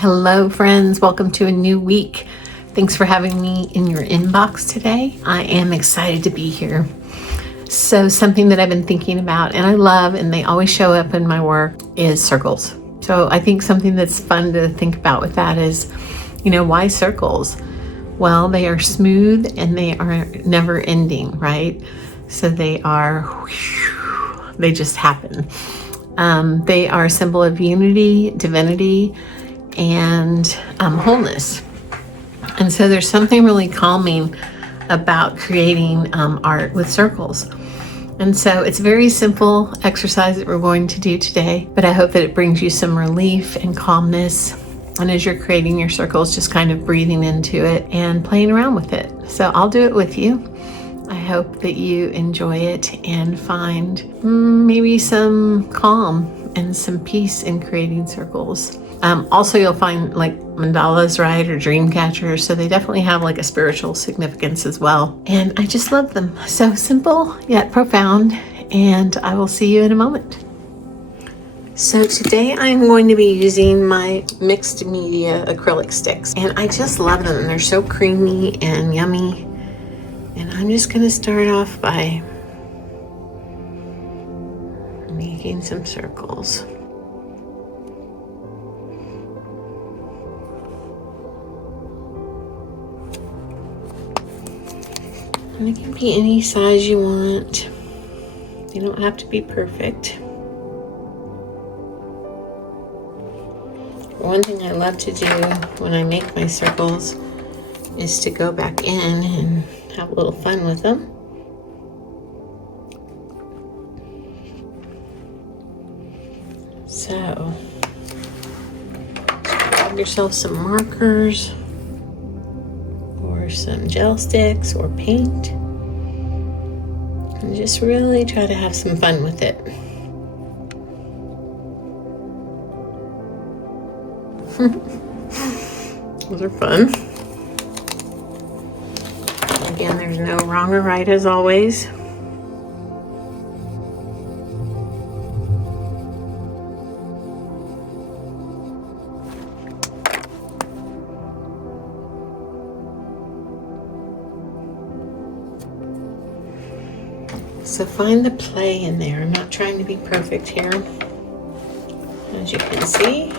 Hello friends, welcome to a new week. Thanks for having me in your inbox today. I am excited to be here. So something that I've been thinking about and I love, and they always show up in my work, is circles. So I think something that's fun to think about with that is, why circles? Well, they are smooth and they are never ending, right? So they just happen. They are a symbol of unity, divinity, and wholeness. And so there's something really calming about creating art with circles. And so it's a very simple exercise that we're going to do today, but I hope that it brings you some relief and calmness. And as you're creating your circles, just kind of breathing into it and playing around with it. So I'll do it with you. I hope that you enjoy it and find maybe some calm and some peace in creating circles. Also, you'll find like mandalas, right, or dream catchers. So they definitely have like a spiritual significance as well. And I just love them. So simple yet profound. And I will see you in a moment. So today I'm going to be using my mixed media acrylic sticks. And I just love them. They're so creamy and yummy. And I'm just going to start off by making some circles. And it can be any size you want. They don't have to be perfect. One thing I love to do when I make my circles is to go back in and have a little fun with them. So, grab yourself some markers or some gel sticks or paint and just really try to have some fun with it. Those are fun. Again, there's no wrong or right as always. So find the play in there. I'm not trying to be perfect here. As you can see,